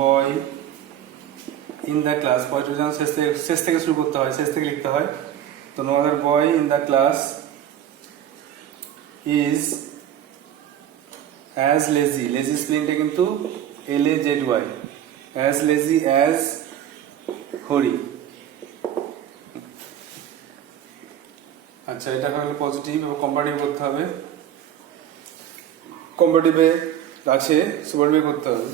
Boy in the class, বয়টা যেন শেষ থেকে শুরু করতে হয়, শেষ থেকে লিখতে হয়। তো no other boy in the class is as lazy, lazy স্পেলিংটা কিন্তু LAZY, as lazy as Hari. আচ্ছা, এটা হলো পজিটিভ এবং কম্পারেটিভ করতে হবে। কম্পারেটিভে আছে সুপারটিভে করতে হবে,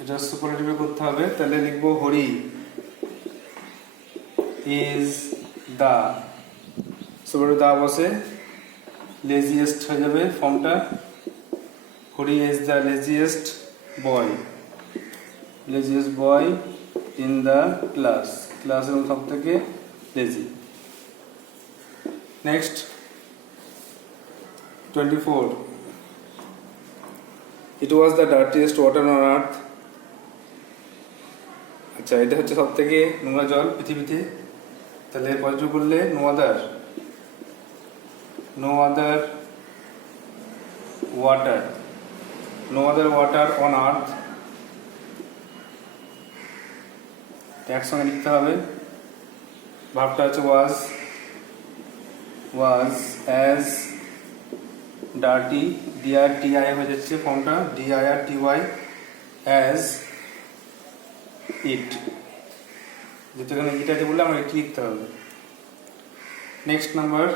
এটা সুপারটিভে করতে হবে। তাহলে লিখবো হরি ইজ দা, সুপারটিভ দা বসে লেজিয়েস্ট হয়ে যাবে ফর্মটা। Hari is the লেজিয়েস্ট boy, লেজিয়েস্ট boy in the class, ক্লাসের সব থেকে lazy. Next 24, it was the ডার্টিয়েস্ট water on আর্থ। আচ্ছা, এটা হচ্ছে সব থেকে নোংরা জল পৃথিবীতে। তাহলে পজিটিভ করলে no other water, no other water on earth, একসঙ্গে লিখতে হবে। ভাবটা হচ্ছে ওয়াজ অ্যাজ ডার্টি, DRTI হয়ে যাচ্ছে ফর্মটা, DIRTY অ্যাজ ইট, যেহেতু এখানে ইট আছে বলে আমার ইট লিখতে হবে। Next number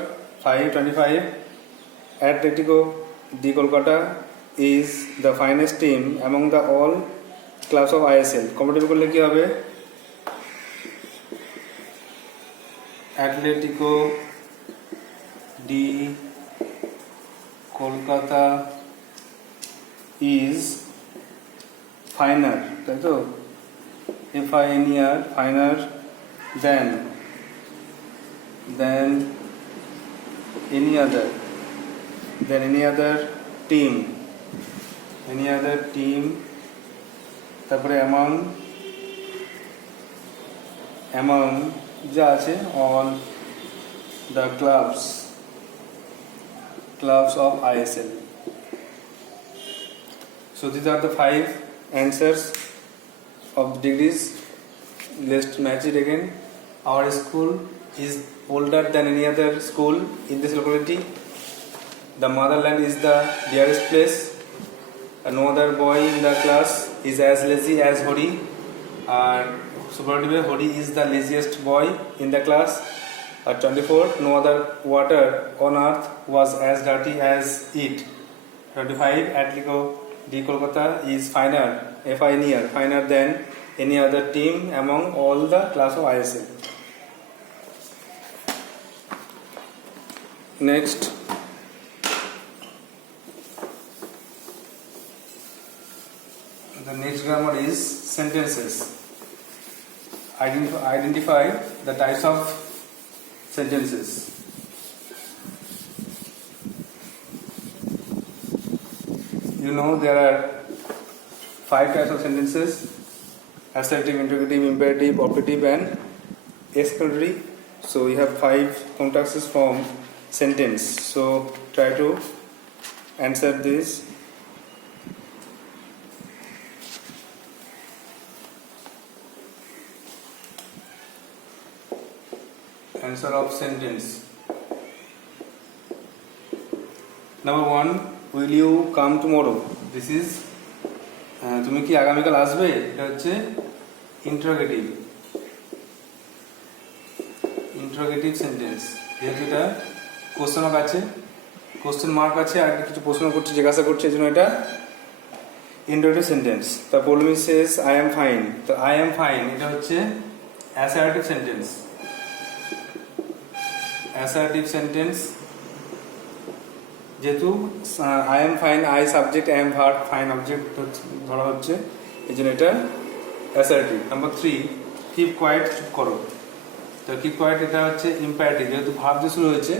25, Atletico de Kolkata is the finest team among the all clubs of ISL. Comparative করলে কি হবে? Atletico de Kolkata is finer, তাই তো, FINER, finer than any other team, তারপরে among যা আছে all the clubs of ISL. So these are the 5 answers of degrees. Let's match it again. Our school is older than any other school in this locality. The motherland is the dearest place. No other boy in the class is as lazy as Hori. Superlative, Hori is the laziest boy in the class. 24, no other water on earth was as dirty as it. 25, Atletico de Kolkata is finer than any other team among all the class of ISL. Next, the next grammar is sentences. Identify the types of sentences. You know there are 5 types of sentences: assertive, interrogative, imperative, operative and exclamatory. So you have 5 contexts from sentence. So try to answer this. Answer of sentence. Number 1, will you come tomorrow? This is তুমি কি আগামীকাল আসবে, এটা হচ্ছে interrogative sentence. যেহেতু এটা question mark আছে আর কিছু প্রশ্ন করছে, জিজ্ঞাসা করছে, এই জন্য এটা ইন্টারোগেটিভ সেন্টেন্স। তা Poulami says I am fine, তো আই এম ফাইন এটা হচ্ছে অ্যাসার্টিভ সেন্টেন্স। যেহেতু I am fine, I subject, I am verb, fine object ধরা হচ্ছে, এই জন্য এটা অ্যাসার্টিভ। নাম্বার 3, কিপ কোয়াইট, চুপ করো। তো কিপ কোয়াইট এটা হচ্ছে ইম্পারেটিভ, যেহেতু ভার্ব দিয়ে শুরু হয়েছে,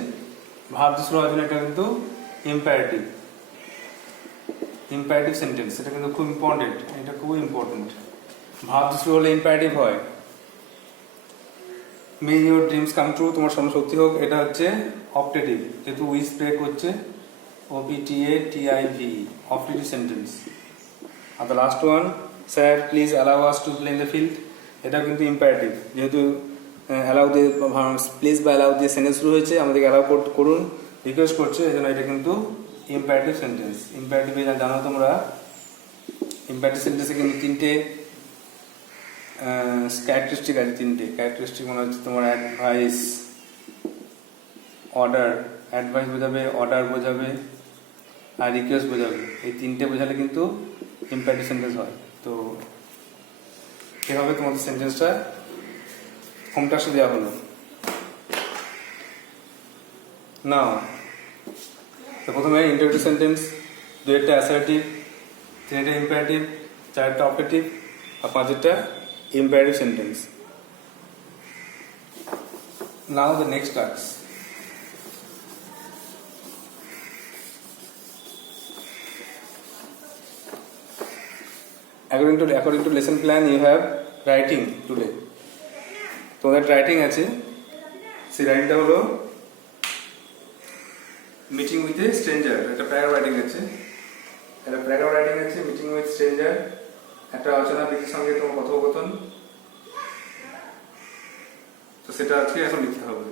ভার্ব দিয়ে শুরু হওয়ার জন্য এটা কিন্তু ইম্পারেটিভ সেন্টেন্স। এটা কিন্তু খুব ইম্পর্টেন্ট, এটা খুব ইম্পর্টেন্ট। ভার্ব দিয়ে শুরু হলে ইম্পারেটিভ হয়। May your dreams come true, তোমার স্বপ্ন সত্যি হোক, এটা হচ্ছে অপটেটিভ, যেহেতু উইশ প্রে করছে, OPTATIV, optative sentence. And the last one, sir please allow us to play in the field. এটা কিন্তু ইম্পারেটিভ, যেহেতু অ্যালাউ দিয়ে প্লিজ বা অ্যালাউ দিয়ে সেন্টেন্স শুরু হয়েছে, আমাদেরকে অ্যালাউ করুন রিকোয়েস্ট করছে, এই জন্য এটা কিন্তু ইম্পারেটিভ সেন্টেন্স। ইম্পারেটিভ জানো তোমরা, ইম্পারেটিভ সেন্টেন্সে কিন্তু তিনটে ক্যারেক্টারিস্টিক আছে। তিনটে ক্যারেক্টারিস্টিক মনে হচ্ছে তোমার অ্যাডভাইস, অর্ডার, অ্যাডভাইস বোঝাবে, অর্ডার বোঝাবে আর রিকোয়েস্ট বোঝাবে। এই তিনটে বোঝালে কিন্তু ইম্পারেটিভ সেন্টেন্স হয়। তো এভাবে তোমাদের সেন্টেন্সটা হোম টাস্কে দেওয়া হলো। নাও তো প্রথমে ইন্টারোগেটিভ সেন্টেন্স, দুইটা অ্যাসার্টিভ, তিনটা ইম্পারেটিভ, চারটা অবজেক্টিভ আর পাঁচটা imperative sentence. Now the next task. According to lesson plan, you have writing today. তোমাদের রাইটিং আছে, সেই রাইটিংটা হলো মিটিং উইথ এ স্ট্রেঞ্জার। একটা প্যারাগ্রাফ রাইটিং আছে, মিটিং উইথ স্ট্রেঞ্জার, একটা অচেনা ব্যক্তির সঙ্গে তোমার কথোপকথন। তো সেটা আজকে এখন লিখতে হবে।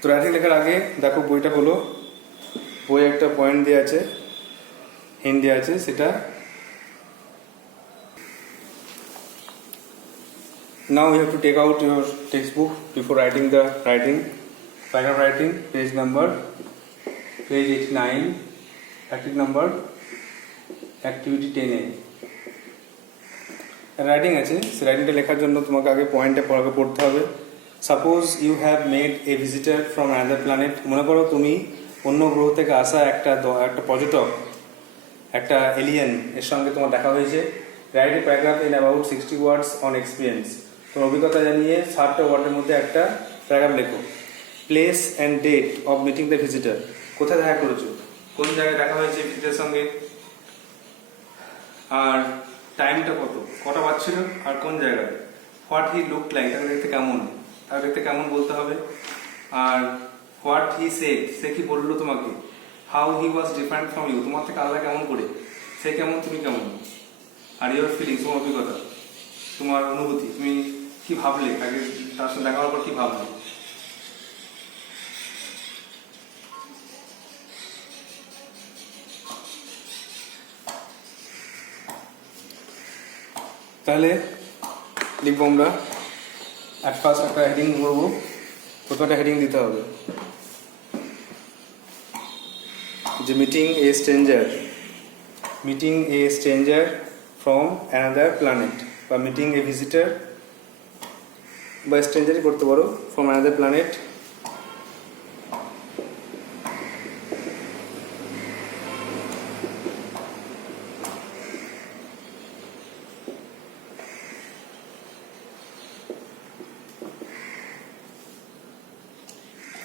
তো রাইটিং লেখার আগে দেখো বইটা হলো, বই একটা পয়েন্ট দেওয়া আছে, হিন্ট দেওয়া আছে, সেটা now you have to take out your textbook before writing the paragraph writing, page 89, activity number, activity 10A writing আছে। সে রাইটিংটা লেখার জন্য তোমাকে আগে পয়েন্টটা পড়তে হবে। Suppose you have made a visitor from another planet. মনে করো তুমি অন্য গ্রহ থেকে আসা একটা পর্যটক, একটা এলিয়েন এর সঙ্গে তোমার দেখা হয়েছে। Write a paragraph in about 60 words on experience. তোমার অভিজ্ঞতা জানিয়ে 60টা ওয়ার্ডের মধ্যে একটা প্যারাগ্রাফ লেখো। Place and date of meeting the visitor. কোথায় দেখা করেছো, কোন জায়গায় দেখা হয়েছে ভিজিটারের সঙ্গে, আর টাইমটা কটা বাজছিল, আর কোন জায়গায়। হোয়াট হি লুক লাইক, তাকে দেখতে কেমন বলতে হবে। আর হোয়াট হি সেড, সে কি বললো তোমাকে। How he was different from you, তোমার থেকে আলাদা কেমন করে, সে কেমন তুমি কেমন। আর ইউর ফিলিংস, তোমার অভিজ্ঞতা, তোমার অনুভূতি, তুমি কি ভাবলে তাকে, তার সঙ্গে দেখা হওয়ার পর কি ভাবলে। তাহলে লিখবো আমরা। অ্যাট ফার্স্ট একটা হেডিং করবো, প্রথমটা হেডিং দিতে হবে যে meeting a stranger from another planet, বা মিটিং এ ভিজিটার, বা স্ট্রেঞ্জারই করতে পারো, from another planet.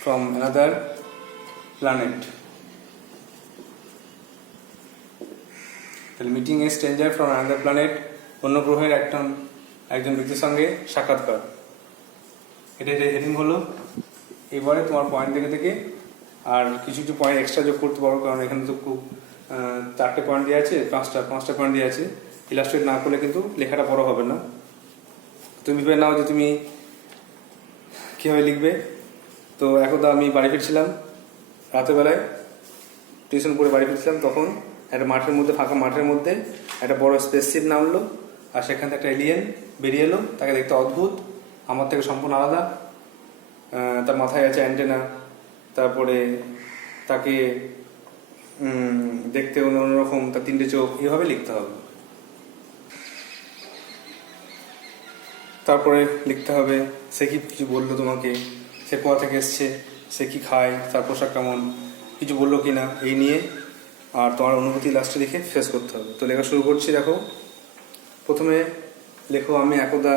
from another planet. তাহলে meeting a stranger from another planet, অন্য গ্রহের একজন ব্যক্তির সঙ্গে সাক্ষাৎকার। এটা হেডিং হলো। এবারে তোমার পয়েন্ট থেকে আর কিছু পয়েন্ট এক্সট্রা যোগ করতে পারো, কারণ এখানে তো খুব 4টে পয়েন্ট দেওয়া আছে, 5টা পয়েন্ট দেওয়া আছে। ইলাস্ট্রেট না করলে কিন্তু লেখাটা বড় হবে না। তুমি ভেবে নাও যে তুমি কীভাবে লিখবে। তো একদা আমি বাড়ি ফিরছিলাম রাতেরবেলায়, টিউশন করে বাড়ি ফিরছিলাম, তখন একটা ফাঁকা মাঠের মধ্যে একটা বড় স্পেসশিপ নামলো, আর সেখান থেকে একটা এলিয়েন বেরিয়ে এলো। তাকে দেখতে অদ্ভুত, আমার থেকে সম্পূর্ণ আলাদা। তার মাথায় আছে অ্যান্টেনা, তারপরে তাকে দেখতে অন্যরকম, তার 3টে চোখ। এভাবে লিখতে হবে। তারপরে লিখতে হবে সে কি বললো তোমাকে, সে কোথা থেকে এসছে, সে কি খায়, তার পোশাক কেমন, কিছু বললো কি না, এই নিয়ে। আর তোমার অনুভূতি লাস্টে লিখে ফেস করতে হবে। তো লেখা শুরু করছি। দেখো প্রথমে লেখো, আমি একদা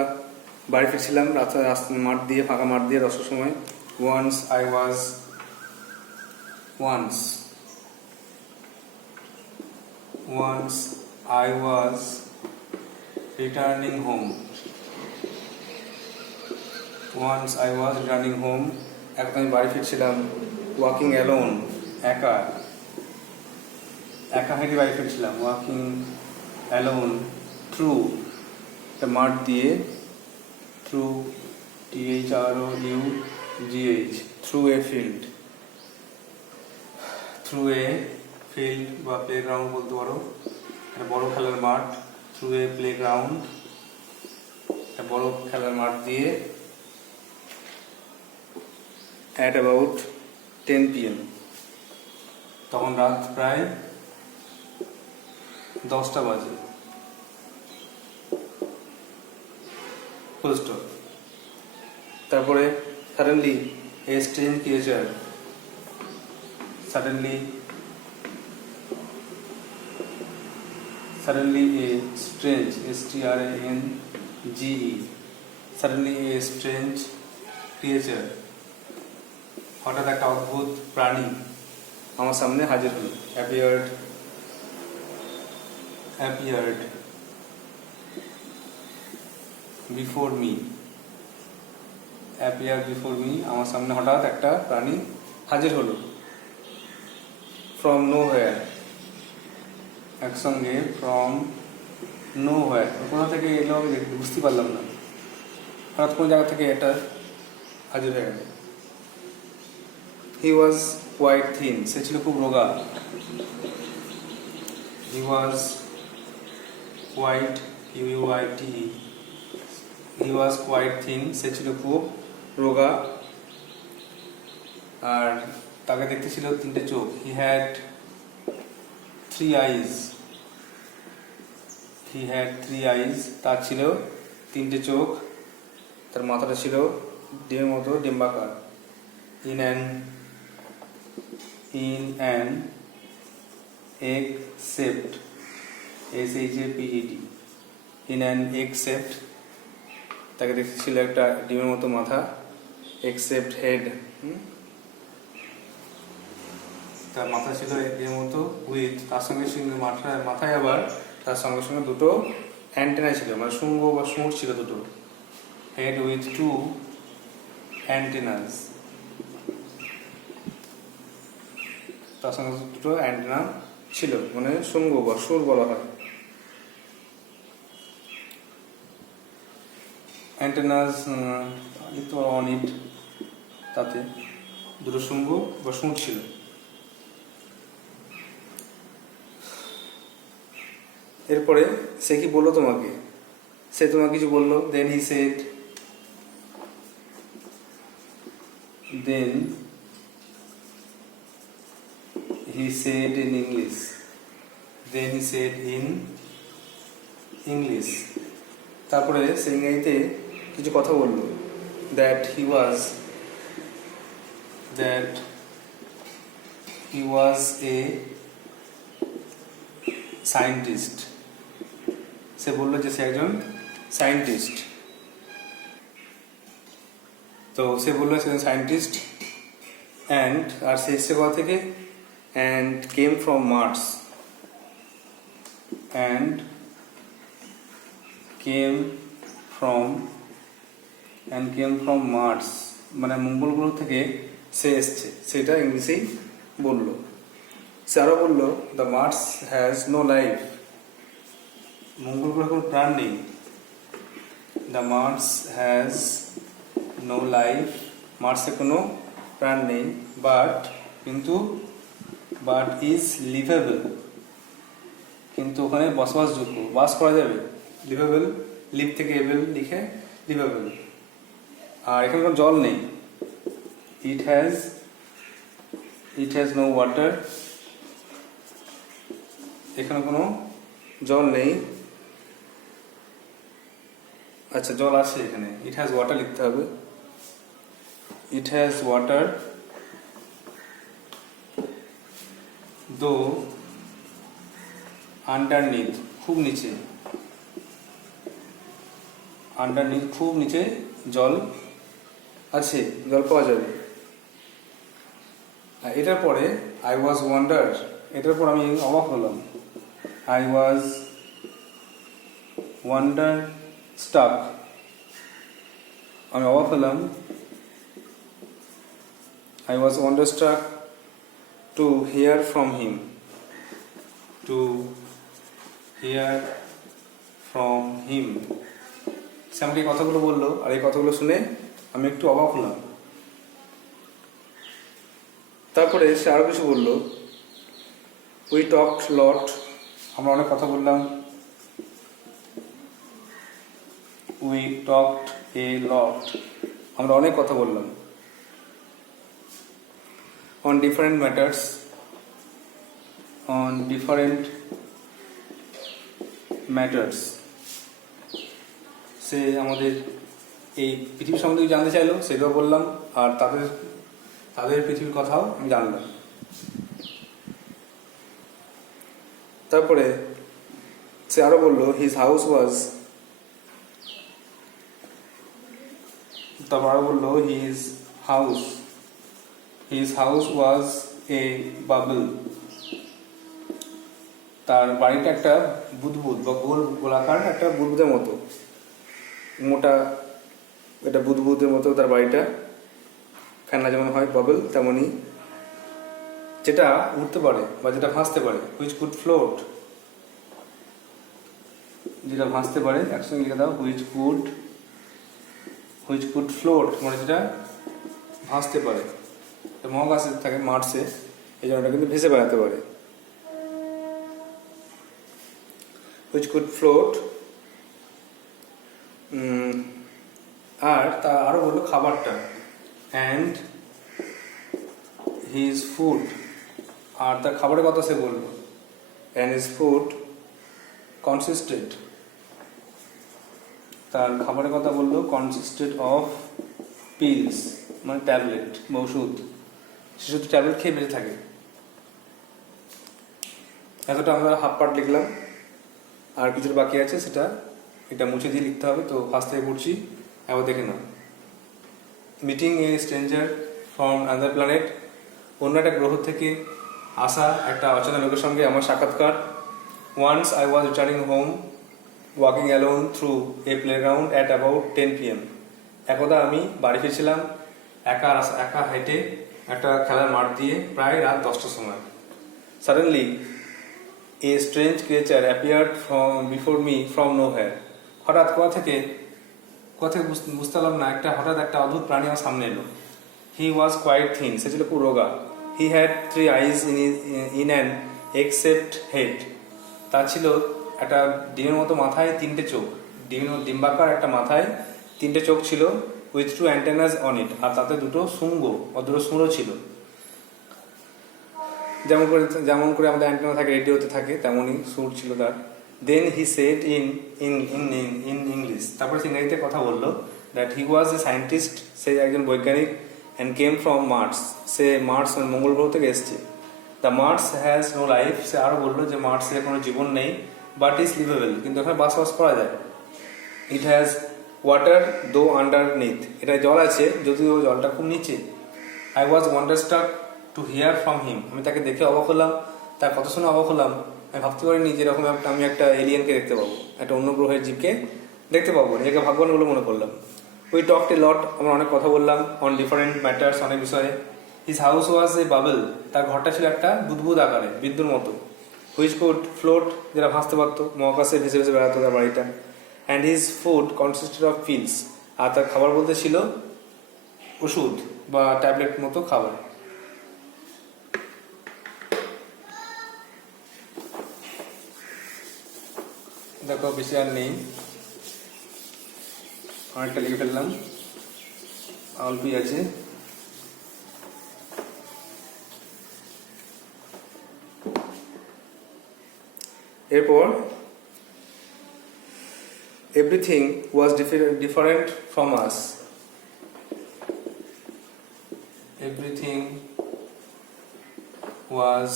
বাড়ি ফিরছিলাম ফাঁকা মাঠ দিয়ে দশটার সময়। Once I was returning home. এখন আমি বাড়ি ফিরছিলাম, ওয়াকিং অ্যালোন, একা একা হেঁটে বাড়ি ফিরছিলাম, ওয়াকিং অ্যালোন থ্রু, একটা মাঠ দিয়ে, through THROUGH, through a field, through a field বা প্লে গ্রাউন্ড বলতে পারো, একটা বড় খেলার মাঠ, থ্রু এ প্লে গ্রাউন্ড, একটা বড় খেলার মাঠ দিয়ে, অ্যাট অ্যাবাউট 10 PM, তখন রাত প্রায় 10টা বাজে। Full stop. তারপরে suddenly a strange creature, suddenly a strange, STRANGE, suddenly a strange creature, হঠাৎ একটা অদ্ভুত প্রাণী আমার সামনে হাজির হলো, appeared before me, আমার সামনে হঠাৎ একটা প্রাণী হাজির হলো। from nowhere, একসঙ্গে from nowhere, কোথা থেকে এলো আমি বুঝতে পারলাম না, হঠাৎ কোন জায়গা থেকে এটা হাজির হয়ে গেল। he was quite thin, সে ছিল খুব রোগা, he was quite thin, সে ছিল খুব রোগা, আর তাকে দেখতে ছিল 3টে চোখ, he had 3 eyes, তার ছিল 3টে চোখ, তার মাথাটা ছিল ডিমের মতো ডিম্বাকার, in an egg shaped, SHAPED, in an egg shaped, তাকে দেখতে ছিল একটা ডিমের মতো মাথা, egg shaped head, তার মাথা ছিল এর মতো, উইথ, তার সঙ্গে সঙ্গে মাথায় আবার তার সঙ্গে সঙ্গে 2টো অ্যান্টেনা ছিল, মানে শুঙ্গ বা সুঁড় ছিল 2টো, হেড উইথ 2 অ্যান্টেনাস, তার সঙ্গে 2টো অ্যান্টেনা ছিল, মানে শুঙ্গ বা সুর বলা হয়। অ্যান্টেনাস লিখতে পারো অন ইট, তাতে 2টো শুঙ্গ বা সুঁড় ছিল। এরপরে সে কি বললো তোমাকে, সে তোমাকে কিছু বললো, দেন হি সেড in English, তারপরে সে ইংরেজিতে কিছু কথা বললো, that he was a scientist, সে বললো যে সে একজন সায়েন্টিস্ট, তো সে বললো সে একজন সায়েন্টিস্ট, অ্যান্ড, আর সে এসছে কোথা থেকে, অ্যান্ড কেম ফ্রম মার্স, মানে মঙ্গল গ্রহ থেকে সে এসছে, সেটা ইংলিশেই বললো। সে আরও বললো, the Mars has no life, মঙ্গল গ্রহে কোনো প্রাণ নেই, the Mars has no life, মার্সে কোনো প্রাণ নেই, বাট ইজ লিভেবল, কিন্তু ওখানে বসবাসযোগ্য, বাস করা যাবে, লিভেবল, লিভ থেকে এবেল লিখে লিভেবল, আর এখানে কোনো জল নেই, ইট হ্যাজ নো ওয়াটার, এখানে কোনো জল নেই, আচ্ছা জল আছে এখানে, ইট হ্যাজ ওয়াটার লিখতে হবে, ইট হ্যাজ ওয়াটার দো আন্ডারনিথ, খুব নিচে, আন্ডারনিথ খুব নিচে জল আছে, জল পাওয়া যাবে। এটার পরে আই ওয়াজ ওয়ান্ডার, এটার পর আমি অবাক হলাম, আই ওয়াজ ওয়ান্ডার স্টাক, আমি অবাক হলাম, I was wonderstruck to hear from him. To hear from him. সে আমাকে এই কথাগুলো বললো, আর এই কথাগুলো শুনে আমি একটু অবাক হলাম। তারপরে সে আরও কিছু বললো, উই টকড লট, আমরা অনেক কথা বললাম। উই টকড এ লট, আমরা অনেক কথা বললাম। On different matters, on different matters, সে আমাদের এই পৃথিবী সম্বন্ধে জানতে চাইলো, সেটাও বললাম, আর তাদের পৃথিবীর কথাও আমি জানলাম। তারপরে সে আরো বললো, হিজ হাউস ওয়াজ, তারপর আরো বললো, his house was A bubble, তার বাড়িটা একটা বুদবুদ বা গোলাকার একটা বুদবুদের মতো, মোটা এটা বুদবুদের মতো তার বাড়িটা, ফেনা যেমন হয় বাবল তেমনই, যেটা উঠতে পারে বা যেটা ভাসতে পারে, হুইচ কুড ফ্লোট, যেটা ভাসতে পারে, একসঙ্গে লিখে দাও, হুইচ কুড ফ্লোট, মানে যেটা ভাসতে পারে, মহাকাশে থাকে মার্সে, এই জন্য এটা কিন্তু ভেসে বেড়াতে পারে। হুইচ কুড ফ্লোট, আর তা আরো বললো খাবারটা, অ্যান্ড হিজ ফুড, আর তার খাবারের কথা সে বললো, অ্যান্ড হিজ ফুড কনসিস্টেড, তার খাবারের কথা বললো, কনসিস্টেড অফ পিলস, মানে ট্যাবলেট বা ওষুধ, সে শুধু ট্যাবলেট খেয়ে বেঁচে থাকে। এতটা আমরা হাফ পার্ট লিখলাম, আর কিছুটা বাকি আছে, সেটা এটা মুছে দিয়ে লিখতে হবে। তো ফার্স্ট থেকে পড়ছি, একবার দেখে নাও। Meeting a stranger from other planet, অন্য একটা গ্রহ থেকে আসা একটা অচেনা লোকের সঙ্গে আমার সাক্ষাৎকার। Once I was returning home walking alone through a playground at about 10 PM। একদা আমি বাড়ি ফিরছিলাম একা হেঁটে একটা খেলার মাঠ দিয়ে প্রায় রাত 10টার সময়। Suddenly a strange creature appeared before me from nowhere, হঠাৎ কোথা থেকে বুঝতে পারলাম না, হঠাৎ একটা অদ্ভুত প্রাণী আমার সামনে এলো। হি ওয়াজ কোয়াইট থিন, সে ছিল পুরো রোগা। He had 3 eyes in an except head, তার ছিল একটা ডিমের মতো মাথায় 3টে চোখ, ডিম্বাকার একটা মাথায় 3টে চোখ ছিল, উইথ 2 antennas অন ইট, আর তাতে 2টো শুঙ্গ দুটো সুরও ছিল, যেমন করে আমাদের অ্যান্টেনা থাকে, রেডিওতে থাকে, তেমনই সুর ছিল তার। দেন হি সেড ইন ইংলিশ, তারপরে সে ইংরেজিতে কথা বললো, that he was A scientist, সে একজন বৈজ্ঞানিক, অ্যান্ড কেম ফ্রম মার্স, সে মার্স মঙ্গল গ্রহ থেকে এসছে। The Mars has no life, সে আরও বললো যে মার্সে কোনো জীবন নেই, বাট ইজ লিভেবল, কিন্তু এখানে বাস করা যায়। It has water though underneath, এটা জল আছে যদিও জলটা খুব নিচে। I was wonderstruck to hear from him, আমি তাকে দেখে অবাক হলাম, তার কথা শুনে অবাক হলাম। আমি ভাবতে পারিনি যেরকম আমি একটা এলিয়েনকে দেখতে পাবো, একটা অন্য গ্রহের জীবকে দেখতে পাবো, নিজেকে ভাগ্যবান বলে মনে করলাম। উই টকড এ লট, আমরা অনেক কথা বললাম, অন ডিফারেন্ট ম্যাটার্স, অনেক বিষয়ে। His house was A bubble, তার ঘরটা ছিল একটা বুদবুদ আকারে, বিদ্যুর মতো। হুইচ কুড ফ্লোট, যেটা ভাসতে পারতো, মহাকাশে ভেসে ভেসে বেড়াতো তার বাড়িটা। And his food consisted of pills, আর তার খাবার বলতে ছিল ওষুধ বা ট্যাবলেট মতো খাবার। দেখো বেশি আর নেই, অনেকটা লিখে ফেললাম, অল্পই আছে। এরপর everything was different from us, everything was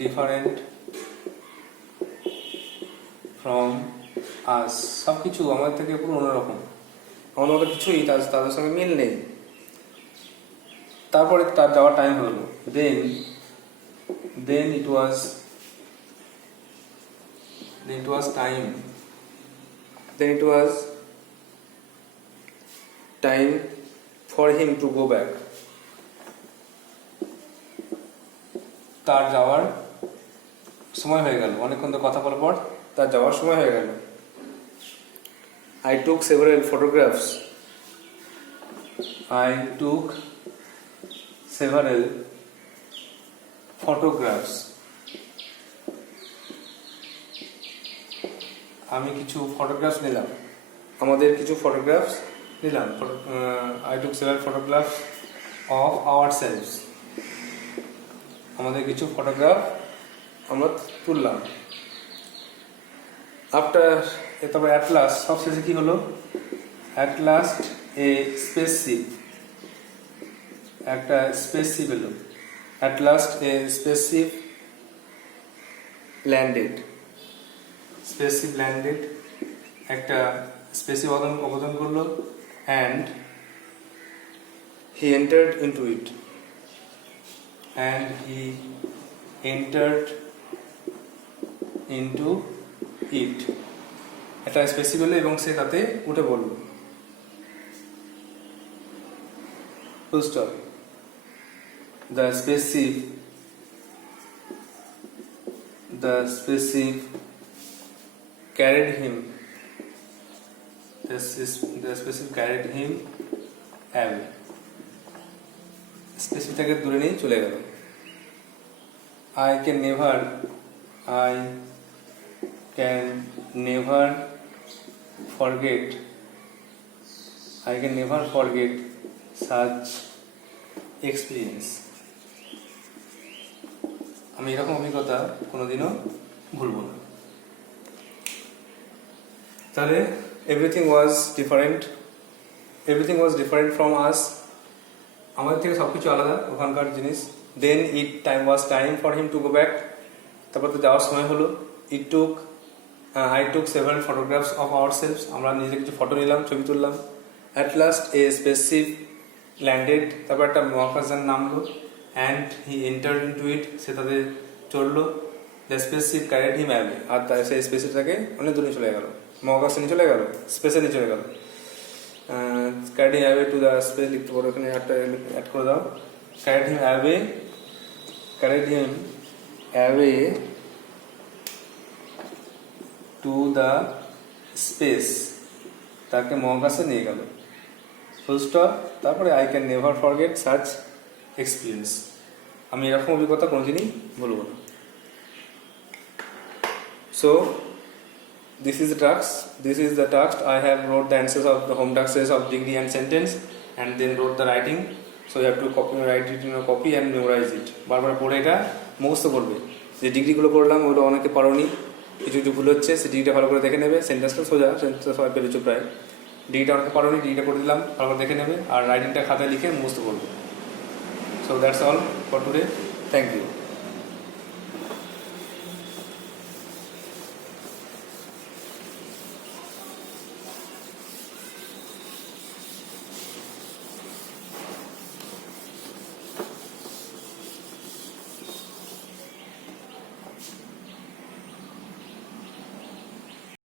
different from আস, সব কিছু আমাদের থেকে পুরো অন্যরকম, আমাদের মতো কিছুই তাদের সঙ্গে মিল নেই। তারপরে তার যাওয়ার টাইম হলো। Then it was time for him to go back, তার যাওয়ার সময় হয়ে গেল, অনেকক্ষণ তো কথা বলার পর তার যাওয়ার সময় হয়ে গেল। I took several photographs. I took several photographs. আমি কিছু ফটোগ্রাফস নিলাম, আমাদের কিছু ফটোগ্রাফস নিলাম। I took several photographs of ourselves. আমাদের কিছু ফটোগ্রাফ আমরা তুললাম। আফটার, তারপর অ্যাট লাস্ট, সবশেষে কি হলো? অ্যাট লাস্ট এ স্পেসশিপ, একটা স্পেসশিপ এলো। At last A spaceship landed, spaceship landed, একটা স্পেসশিপ অবতরণ করলো। And he entered into it, and he entered into ইট, একটা স্পেসশিপ এলো এবং সে তাতে উঠে পড়ল। Full stop. The spaceship carried him. The spaceship carried him away. Spaceship তাকে দূরে নিয়ে চলে গেল। I can never forget such experience. আমি এরকম অভিজ্ঞতা কোনোদিনও ভুলবো না। তাহলে everything was different from us. আমাদের থেকে সবকিছু আলাদা ওখানকার জিনিস। Then was time for him to go back. তারপর তো যাওয়ার সময় হলো। I took several photographs of ourselves. আমরা নিজে কিছু ফটো নিলাম, ছবি তুললাম। At last a spaceship landed. তারপর একটা মহাকাশযান নামলো। And he entered into it. সে তাতে চললো। The spaceship carried him away. আর সেই স্পেসশিপটাকে অনেক দূরে চলে গেল, মহাকাশে নিয়ে চলে গেল, স্পেসে নিয়ে চলে গেল। carried him away to the space, লিখতে পারো এখানে একটা অ্যাড করে দাও। carried him away to the space, তাকে মহাকাশে নিয়ে গেল। ফুল স্টপ। তারপরে I can never forget such experience. আমি এরকম অভিজ্ঞতা কোনোদিনই ভুলব না। So this is the task. I have wrote the answers of the home tasks of degree and sentence, and then wrote the writing. So you have to write it in a copy and memorize it. বারবার পড়ে এটা মুখস্থ করবে। যে ডিগ্রিগুলো পড়লাম ওগুলো অনেকে পারোনি, কিছু ভুল হচ্ছে, সেই ডিগ্রিটা ভালো করে দেখে নেবে। সেন্টেন্সটা সোজা, সেন্টেন্সটা সবাই পেরেছো প্রায়। ডিগ্রিটা অনেকে পারোনি, ডিগ্রিটা করে দিলাম, ভালো করে দেখে নেবে। আর রাইটিংটা খাতায় লিখে মুখস্থ করবে। So that's all for today. Thank you.